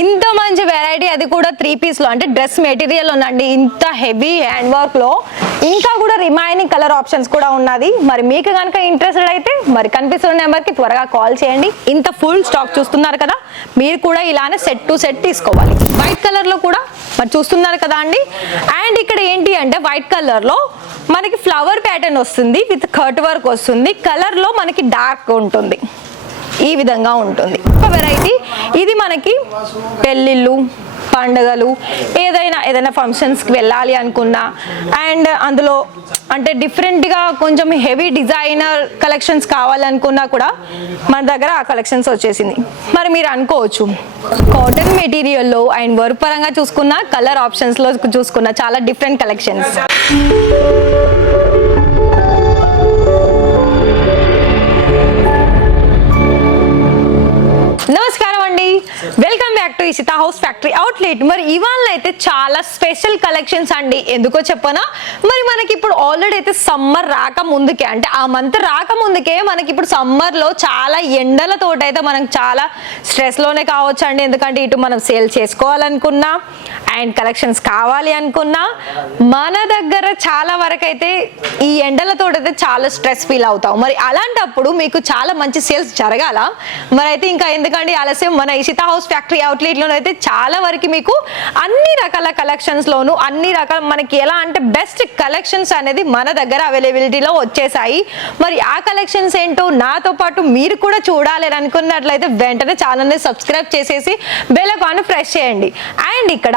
ఇంత మంచి వెరైటీ, అది కూడా 3 పీస్ లో, అంటే డ్రెస్ మెటీరియల్ ఉందండి. ఇంత హెవీ హ్యాండ్ వర్క్ లో ఇంకా కూడా రిమైనింగ్ కలర్ ఆప్షన్స్ కూడా ఉన్నది. మరి మీకు కనుక ఇంట్రెస్టెడ్ అయితే మరి కనిపిస్తున్న నెంబర్ కి త్వరగా కాల్ చేయండి. ఇంత ఫుల్ స్టాక్ చూస్తున్నారు కదా, మీరు కూడా ఇలానే సెట్ టు సెట్ తీసుకోవాలి. వైట్ కలర్ లో కూడా మరి చూస్తున్నారు కదా అండి. అండ్ ఇక్కడ ఏంటి అంటే వైట్ కలర్ లో మనకి ఫ్లవర్ ప్యాటర్న్ వస్తుంది, విత్ కట్ వర్క్ వస్తుంది. కలర్ లో మనకి డార్క్ ఉంటుంది, ఈ విధంగా ఉంటుంది ఒక వెరైటీ. ఇది మనకి పెళ్ళిళ్ళు, పండుగలు, ఏదైనా ఫంక్షన్స్కి వెళ్ళాలి అనుకున్నా, అండ్ అందులో అంటే డిఫరెంట్గా కొంచెం హెవీ డిజైనర్ కలెక్షన్స్ కావాలనుకున్నా కూడా మన దగ్గర ఆ కలెక్షన్స్ వచ్చేసింది. మరి మీరు అనుకోవచ్చు కాటన్ మెటీరియల్లో అండ్ వర్క్ పరంగా చూసుకున్న, కలర్ ఆప్షన్స్లో చూసుకున్న చాలా డిఫరెంట్ కలెక్షన్స్. నమస్కారం అండి, welcome back to Ishita house factory outlet. మరి ఇవాళ అయితే చాలా స్పెషల్ కలెక్షన్స్ అండి. ఎందుకో చెప్పనా, మరి మనకి ఇప్పుడు ఆల్రెడీ అయితే సమ్మర్ రాక ముందుకే, అంటే ఆ మంత్ రాక ముందుకే మనకి ఇప్పుడు సమ్మర్ లో చాలా ఎండలతోటి అయితే మనకు చాలా స్ట్రెస్ లోనే కావచ్చు అండి. ఎందుకంటే ఇటు మనం సేల్ చేసుకోవాలనుకున్నా అండ్ కలెక్షన్స్ కావాలి అనుకున్నా, మన దగ్గర చాలా వరకు అయితే ఈ ఎండలతో అయితే చాలా స్ట్రెస్ ఫీల్ అవుతాం. మరి అలాంటప్పుడు మీకు చాలా మంచి సేల్స్ జరగాల, మరి అయితే ఇంకా ఎందుకంటే ఆలస్యం, మన ఇషితా హౌస్ ఫ్యాక్టరీ అవుట్లెట్ లోనూ అయితే చాలా వరకు మీకు అన్ని రకాల కలెక్షన్స్ లోను అన్ని రకాల మనకి ఎలా అంటే బెస్ట్ కలెక్షన్స్ అనేది మన దగ్గర అవైలబిలిటీలో వచ్చేసాయి. మరి ఆ కలెక్షన్స్ ఏంటో నాతో పాటు మీరు కూడా చూడాలి అనుకున్నట్లయితే వెంటనే ఛానల్ ని సబ్స్క్రైబ్ చేసేసి బెల్ ఐకాన్ ప్రెస్ చేయండి. అండ్ ఇక్కడ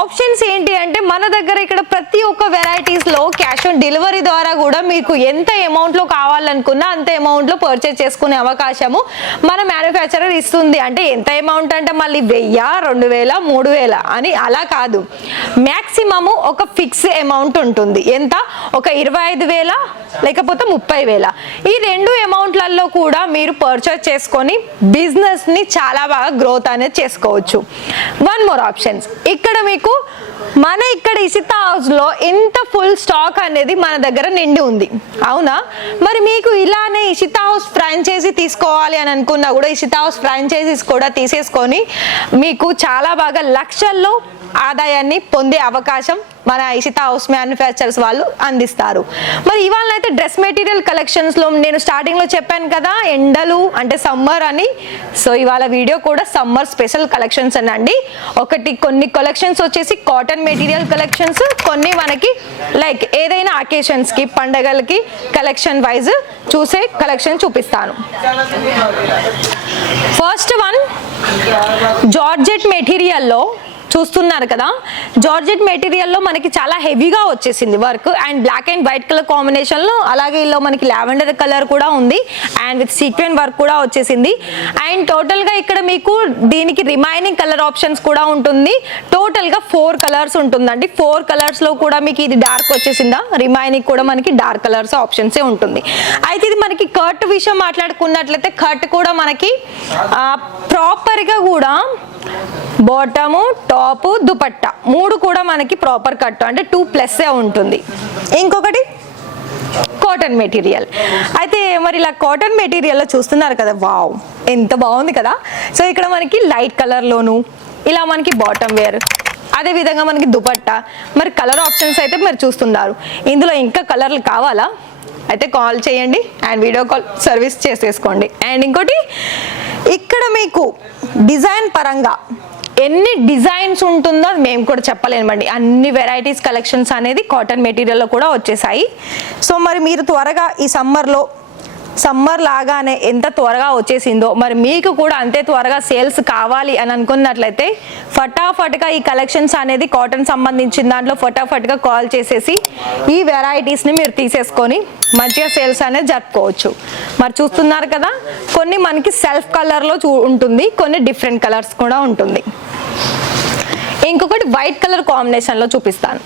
ఆప్షన్స్ ఏంటి అంటే మన దగ్గర ఇక్కడ ప్రతి ఒక్క వెరైటీస్ లో క్యాష్ ఆన్ డెలివరీ ద్వారా కూడా మీకు ఎంత అమౌంట్ లో కావాలనుకున్నా అంత అమౌంట్ లో పర్చేస్ చేసుకునే అవకాశము మన మ్యానుఫ్యాక్చరర్ ఇస్తుంది. అంటే ఎంత అమౌంట్ అంటే మళ్ళీ 1000, 2000, 3000 అని అలా కాదు, మ్యాక్సిమము ఒక ఫిక్స్ అమౌంట్ ఉంటుంది. ఎంత, ఒక 25,000 లేకపోతే 30,000. ఈ రెండు అమౌంట్లలో కూడా మీరు పర్చేస్ చేసుకొని బిజినెస్ ని చాలా బాగా గ్రోత్ అనేది చేసుకోవచ్చు. వన్ మోర్ ఆప్షన్స్, ఇక్కడ మీకు మన ఇక్కడ ఇషితా హౌస్ లో ఎంత ఫుల్ స్టాక్ అనేది మన దగ్గర నిండి ఉంది, అవునా? మరి మీకు ఇలానే ఇషితా హౌస్ ఫ్రాంచైజీ తీసుకోవాలి అని అనుకున్నా కూడా ఇషితా హౌస్ ఫ్రాంచైజీస్ కూడా తీసేసుకొని మీకు చాలా బాగా లక్షల్లో ఆదాయాన్ని పొందే అవకాశం మన ఇషితా హౌస్ మ్యానుఫ్యాక్చరర్స్ వాళ్ళు అందిస్తారు. మరి ఇవాళ అయితే డ్రెస్ మెటీరియల్ కలెక్షన్స్ లో నేను స్టార్టింగ్ లో చెప్పాను కదా ఎండలు అంటే సమ్మర్ అని. సో ఇవాళ వీడియో కూడా సమ్మర్ స్పెషల్ కలెక్షన్స్ అనండి. కొన్ని కలెక్షన్స్ వచ్చేసి కాటన్ మెటీరియల్ కలెక్షన్స్, కొన్ని మనకి లైక్ ఏదైనా అకేషన్స్ కి, పండగలకి కలెక్షన్ వైజ్ చూసే కలెక్షన్ చూపిస్తాను. ఫస్ట్ వన్ జార్జెట్ మెటీరియల్లో చూస్తున్నారు కదా, జార్జెట్ మెటీరియల్లో మనకి చాలా హెవీగా వచ్చేసింది work, and black and white colour combination లో, అలాగే ఇలా మనకి లావెండర్ కలర్ కూడా ఉంది అండ్ విత్ సీక్వెన్ వర్క్ కూడా వచ్చేసింది. అండ్ టోటల్ గా ఇక్కడ మీకు దీనికి రిమైనింగ్ కలర్ ఆప్షన్స్ కూడా ఉంటుంది. టోటల్ గా 4 కలర్స్ ఉంటుందండి. 4 కలర్స్ లో కూడా మీకు ఇది డార్క్ వచ్చేసిందా, రిమైనింగ్ కూడా మనకి డార్క్ కలర్స్ ఆప్షన్సే ఉంటుంది. అయితే ఇది మనకి కట్ విషయం మాట్లాడుకున్నట్లయితే కట్ కూడా మనకి ప్రాపర్ గా కూడా బాటము, టాప్, దుపట్టా 3 కూడా మనకి ప్రాపర్ కట్, అంటే 2+ ఉంటుంది. ఇంకొకటి కాటన్ మెటీరియల్. అయితే మరి ఇలా కాటన్ మెటీరియల్లో చూస్తున్నారు కదా, వావ్ ఎంత బాగుంది కదా. సో ఇక్కడ మనకి లైట్ కలర్ లోను ఇలా మనకి బాటమ్ వేర్, అదే విధంగా మనకి దుపట్టా. మరి కలర్ ఆప్షన్స్ అయితే మీరు చూస్తున్నారు. ఇందులో ఇంకా కలర్లు కావాలా అయితే కాల్ చేయండి అండ్ వీడియో కాల్ సర్వీస్ చేసేసుకోండి. అండ్ ఇంకోటి ఇక్కడ మీకు డిజైన్ పరంగా ఎన్ని డిజైన్స్ ఉంటుందో మేము కూడా చెప్పలేమండి. అన్ని వెరైటీస్ కలెక్షన్స్ అనేది కాటన్ మెటీరియల్లో కూడా వచ్చేసాయి. సో మరి మీరు త్వరగా ఈ సమ్మర్ లాగానే ఎంత త్వరగా వచ్చేసిందో మరి మీకు కూడా అంతే త్వరగా సేల్స్ కావాలి అని అనుకున్నట్లయితే ఫటాఫట్గా ఈ కలెక్షన్స్ అనేది కాటన్ సంబంధించిన దాంట్లో ఫటాఫట్గా కాల్ చేసేసి ఈ వెరైటీస్ని మీరు తీసేసుకొని మంచిగా సేల్స్ అనేది జరుపుకోవచ్చు. మరి చూస్తున్నారు కదా, కొన్ని మనకి సెల్ఫ్ కలర్లో ఉంటుంది, కొన్ని డిఫరెంట్ కలర్స్ కూడా ఉంటుంది. ఇంకొకటి వైట్ కలర్ కాంబినేషన్లో చూపిస్తాను.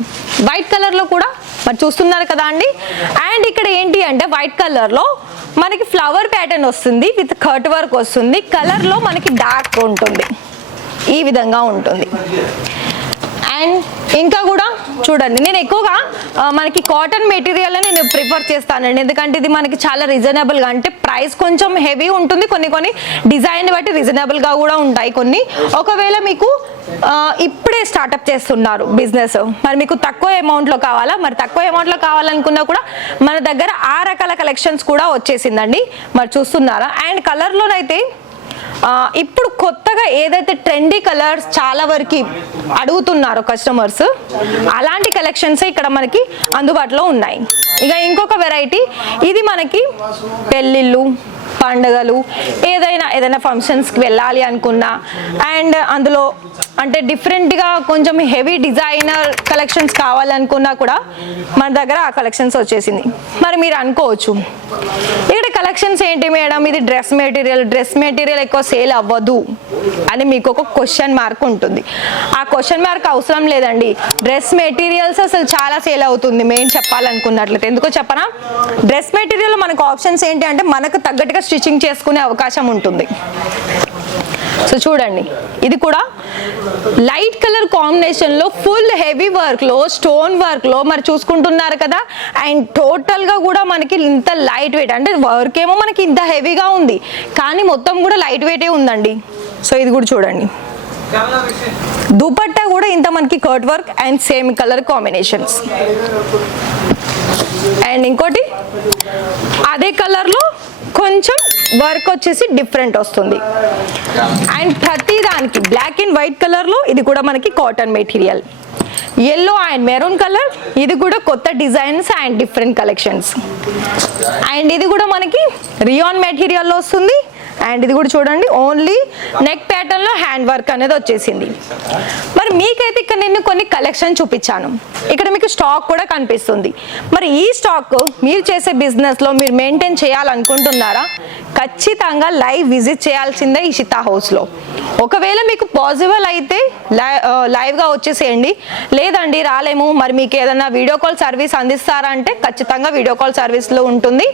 వైట్ కలర్లో కూడా మరి చూస్తున్నారు కదా అండి. అండ్ ఇక్కడ ఏంటి అంటే వైట్ కలర్లో మనకి ఫ్లవర్ ప్యాటర్న్ వస్తుంది, విత్ కట్ వర్క్ వస్తుంది. కలర్లో మనకి డార్క్ ఉంటుంది, ఈ విధంగా ఉంటుంది. అండ్ ఇంకా కూడా చూడండి, నేను ఎక్కువగా మనకి కాటన్ మెటీరియల్ నేను ప్రిఫర్ చేస్తానండి. ఎందుకంటే ఇది మనకి చాలా రీజనబుల్గా, అంటే ప్రైస్ కొంచెం హెవీ ఉంటుంది, కొన్ని డిజైన్ బట్టి రీజనబుల్గా కూడా ఉంటాయి కొన్ని. ఒకవేళ మీకు ఇప్పుడే స్టార్ట్అప్ చేస్తున్నారు బిజినెస్, మరి మీకు తక్కువ అమౌంట్లో కావాలా, మరి తక్కువ అమౌంట్లో కావాలనుకున్నా కూడా మన దగ్గర ఆ రకాల కలెక్షన్స్ కూడా వచ్చేసిందండి. మరి చూస్తున్నారా? అండ్ కలర్లోనైతే ఇప్పుడు కొత్తగా ఏదైతే ట్రెండీ కలర్స్ చాలా వరకు అడుగుతున్నారు కస్టమర్స్, అలాంటి కలెక్షన్స్ ఇక్కడ మనకి అందుబాటులో ఉన్నాయి. ఇక ఇంకొక వెరైటీ, ఇది మనకి పెళ్ళిళ్ళు, పండుగలు, ఏదైనా ఫంక్షన్స్కి వెళ్ళాలి అనుకున్నా, అండ్ అందులో అంటే డిఫరెంట్గా కొంచెం హెవీ డిజైనర్ కలెక్షన్స్ కావాలనుకున్నా కూడా మన దగ్గర ఆ కలెక్షన్స్ వచ్చేసింది. మరి మీరు అనుకోవచ్చు, ఇక్కడ కలెక్షన్స్ ఏంటి మేడం, ఇది డ్రెస్ మెటీరియల్ ఎక్కువ సేల్ అవ్వదు అని మీకు ఒక క్వశ్చన్ మార్క్ ఉంటుంది. ఆ క్వశ్చన్ మార్క్ అవసరం లేదండి. డ్రెస్ మెటీరియల్స్ అసలు చాలా సేల్ అవుతుంది మేము చెప్పాలనుకున్నట్లయితే. ఎందుకో చెప్పనా, డ్రెస్ మెటీరియల్ మనకు ఆప్షన్స్ ఏంటి అంటే మనకు తగ్గట్టుగా స్టిచ్చింగ్ చేసుకునే అవకాశం ఉంటుంది. సో చూడండి, ఇది కూడా లైట్ కలర్ కాంబినేషన్లో ఫుల్ హెవీ వర్క్లో, స్టోన్ వర్క్లో మరి చూసుకుంటున్నారు కదా. అండ్ టోటల్గా కూడా మనకి ఇంత లైట్ వెయిట్, అంటే వర్క్ ఏమో మనకి ఇంత హెవీగా ఉంది కానీ మొత్తం కూడా లైట్ వెయిటే ఉందండి. సో ఇది కూడా చూడండి, దుపట్టా కూడా ఇంత మనకి cut work and same colour combinations. And ఇంకోటి అదే కలర్లో కొంచెం వర్క్ వచ్చేసి డిఫరెంట్ వస్తుంది. అండ్ ప్రతి దానికి బ్లాక్ అండ్ వైట్ కలర్లో ఇది కూడా మనకి cotton material, yellow and maroon colour, ఇది కూడా కొత్త designs and different collections. And ఇది కూడా మనకి రియాన్ మెటీరియల్లో వస్తుంది. అండ్ ఇది కూడా చూడండి, ఓన్లీ నెక్ ప్యాటర్న్లో హ్యాండ్ వర్క్ అనేది వచ్చేసింది. మరి మీకైతే ఇక్కడ నేను కొన్ని కలెక్షన్ చూపించాను, ఇక్కడ మీకు స్టాక్ కూడా కనిపిస్తుంది. మరి ఈ స్టాక్ మీరు చేసే బిజినెస్లో మీరు మెయింటైన్ చేయాలనుకుంటున్నారా? ఖచ్చితంగా లైవ్ విజిట్ చేయాల్సిందే ఇషితా హౌస్లో. ఒకవేళ మీకు పాసిబుల్ అయితే లైవ్గా వచ్చేసేయండి, లేదండి రాలేము, మరి మీకు ఏదైనా వీడియో కాల్ సర్వీస్ అందిస్తారా అంటే ఖచ్చితంగా వీడియో కాల్ సర్వీస్లో ఉంటుంది.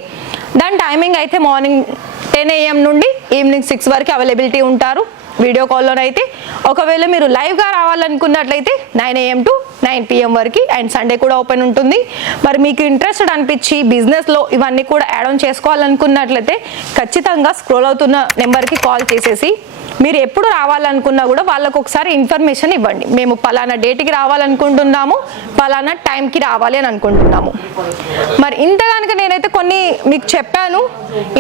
దాని టైమింగ్ అయితే మార్నింగ్ 10 AM నుండి ఈవినింగ్ 6 వరకు అవైలబిలిటీ ఉంటారు వీడియో కాల్లోనైతే. ఒకవేళ మీరు లైవ్గా రావాలనుకున్నట్లయితే 9 AM to 9 PM వరకు, అండ్ సండే కూడా ఓపెన్ ఉంటుంది. మరి మీకు ఇంట్రెస్టెడ్ అనిపించి బిజినెస్లో ఇవన్నీ కూడా యాడ్ ఆన్ చేసుకోవాలనుకున్నట్లయితే ఖచ్చితంగా స్క్రోల్ అవుతున్న నెంబర్కి కాల్ చేసేసి మీరు ఎప్పుడు రావాలనుకున్నా కూడా వాళ్ళకు ఒకసారి ఇన్ఫర్మేషన్ ఇవ్వండి. మేము పలానా డేట్కి రావాలనుకుంటున్నాము, పలానా టైంకి రావాలి అని అనుకుంటున్నాము. మరి ఇంత కనుక నేనైతే కొన్ని మీకు చెప్పాను,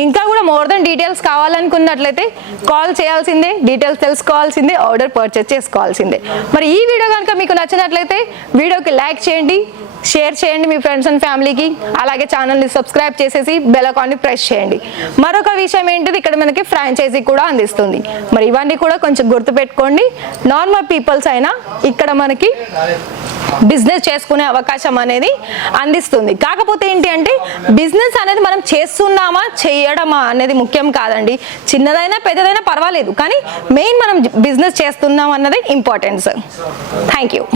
ఇంకా కూడా మోర్ దెన్ డీటెయిల్స్ కావాలనుకున్నట్లయితే కాల్ చేయాల్సిందే, డీటెయిల్స్ తెలుసుకోవాల్సిందే, ఆర్డర్ పర్చేస్ చేసుకోవాల్సిందే. మరి ఈ వీడియో కనుక మీకు నచ్చినట్లయితే వీడియోకి లైక్ చేయండి, షేర్ చేయండి మీ ఫ్రెండ్స్ అండ్ ఫ్యామిలీకి, అలాగే ఛానల్ని సబ్స్క్రైబ్ చేసేసి బెల్ ఐకాన్ని ప్రెస్ చేయండి. మరొక విషయం ఏంటిది, ఇక్కడ మనకి ఫ్రాంచైజీ కూడా అందిస్తుంది. మరి ఇవన్నీ కూడా కొంచెం గుర్తుపెట్టుకోండి. నార్మల్ పీపుల్స్ అయినా ఇక్కడ మనకి బిజినెస్ చేసుకునే అవకాశం అనేది అందిస్తుంది. కాకపోతే ఏంటి అంటే బిజినెస్ అనేది మనం చేస్తున్నామా చేయడమా అనేది ముఖ్యం కాదండి. చిన్నదైనా పెద్దదైనా పర్వాలేదు, కానీ మెయిన్ మనం బిజినెస్ చేస్తున్నాం అన్నది ఇంపార్టెన్స్. Thank you.